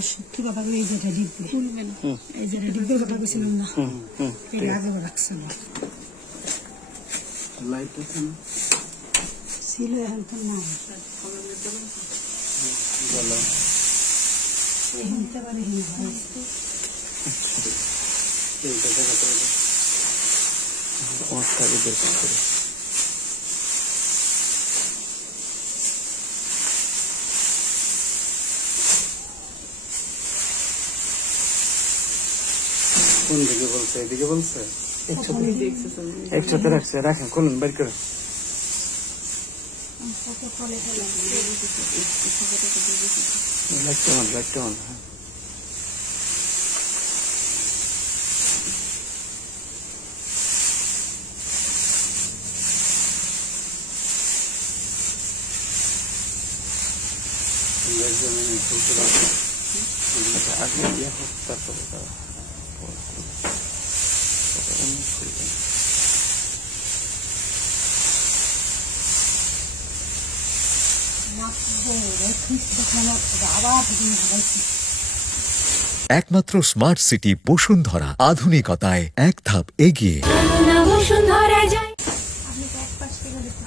আবার সত্যি কথা বলে এই যে রেডি খুলবেন, এই যে রেডি দিয়ে কথা বলছিলাম না, এই আগে রাখছে না লাইট ছিল এখন তো না ভালো হিনতে পারে হিন হয়েছে এইটা দেখা তো অবস্থা বের করে কোন দিকে বলছে? এদিকে বলছে একসাথে রাখছে, রাখেন খুলুন বের করে লাইটটা অন, লাইটটা অন। আগে দিয়ে হোক তারপরে একমাত্র স্মার্ট সিটি বসুন্ধরা, আধুনিকতায় এক ধাপ এগিয়ে।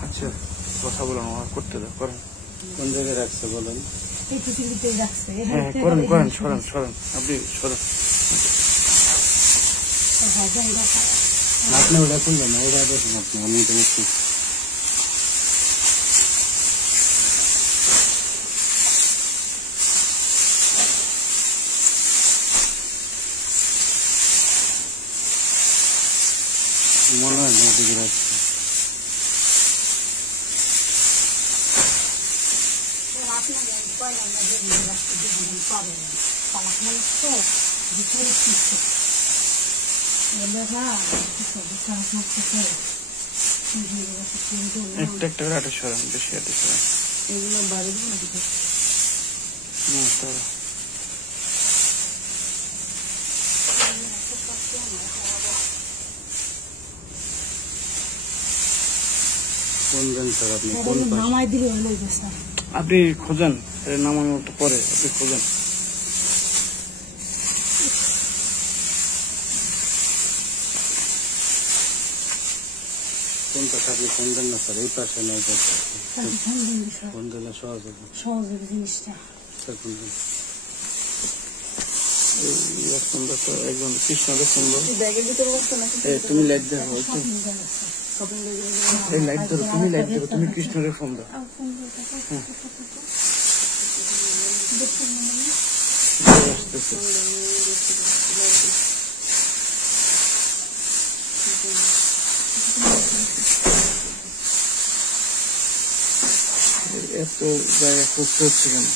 আচ্ছা কথা বলুন, করতে দাও, করেন। কোন জায়গায় রাখছে বলেন? হ্যাঁ করেন করেন, সরেন সরেন, আপনি সরেন। আপনি ওটা খুলবেন না, ওটা দেখুন আপনি, আমি তো দেখছি। মনে হয় না ওদিকে রাখছে। একটা একটা করে আটা সরান, বেশি আটা সরান। এগুলো বাইরে দিব নাকি? না তারা আপনি খোঁজেন, নামানোর পরে আপনি খোঁজেন। কোনটা আপনি ফোন দেন না স্যার, এই পাশে নয় ফোন দিলে সহজ হবে, সহজের জিনিসটা। একজন কৃষ্ণকে ফোন দাও, তুমি লাইট দেখো, এই লাইট ধরো, তুমি লাইট ধরো, তুমি কৃষ্ণকে ফোন দাও। এত জায়গা খুঁজতে হচ্ছে কেন?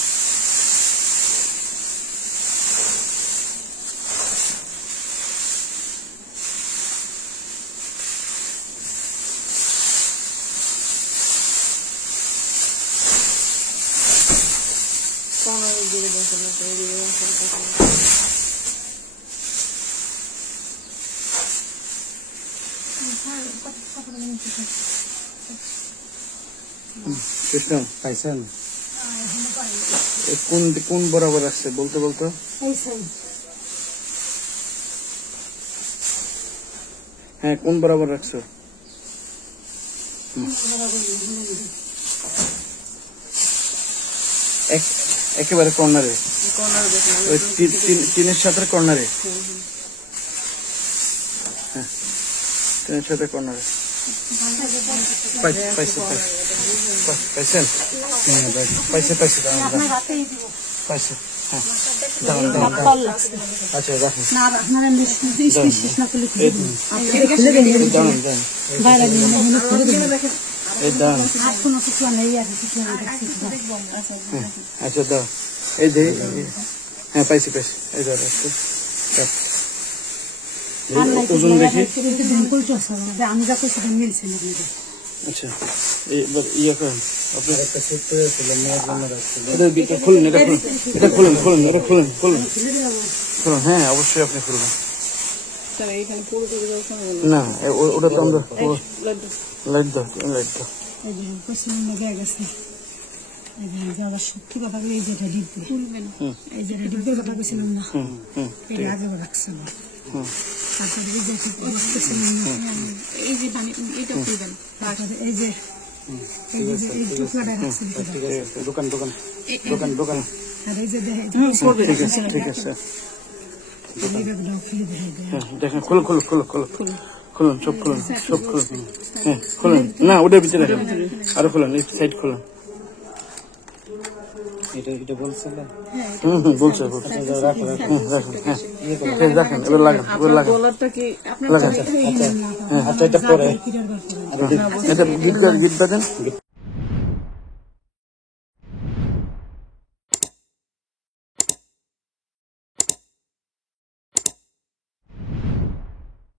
কৃষ্ণ পাইছেন? কোন কোন বরাবর আসছে বলতে বলতো? হ্যাঁ কোন বরাবর রাখছো? একেবারে কর্নারে, ওই টিনের সাথে কর্নারে। হ্যাঁ টিনের সাথে কর্নারে পাইছেন? পাইছে পাইছে পাইছে। হ্যাঁ আচ্ছা রাখুন, আচ্ছা দাও, এই যে হ্যাঁ পাইছি পাইছি, এই ধর ওজন দেখি। আচ্ছা এবার ইয়ে করেন, আপনার একটা সেট ছিল মেয়ের জন্য রাখছিল, এটা খুলুন, এটা খুলুন, এটা খুলুন খুলুন, এটা খুলুন খুলুন খুলুন। হ্যাঁ অবশ্যই আপনি খুলবেন না, ওটা তো আমরা লাইট দাও, লাইট দাও। এই যে আবার সত্যি কথা বলে এই যে রেডি খুলবেন, এই যে রেডি দিয়ে কথা বলছিলাম না, এই আগে রাখছেন। তারপরে এই যে বসতেছিলাম না, এই যে এটা খুলবেন, তারপরে এই যে এই টুকরাটা রাখছেন। দোকান দোকান দোকান দোকান আর এই যে ঠিক আছে দেখেন, খুলুন খুলুন খুলুন খুলুন খুলুন, সব খুলুন, সব খুলুন। হ্যাঁ খুলুন, না ওটার ভিতরে রাখেন, আরো খুলুন, এই সাইড খুলুন। এটা বলছে না? বলছে বলছে। রাখেন, হ্যাঁ রাখেন, এবার লাগান, এবার লাগান, লাগান। আচ্ছা, এটা পরে এটা গিট বাঁধেন।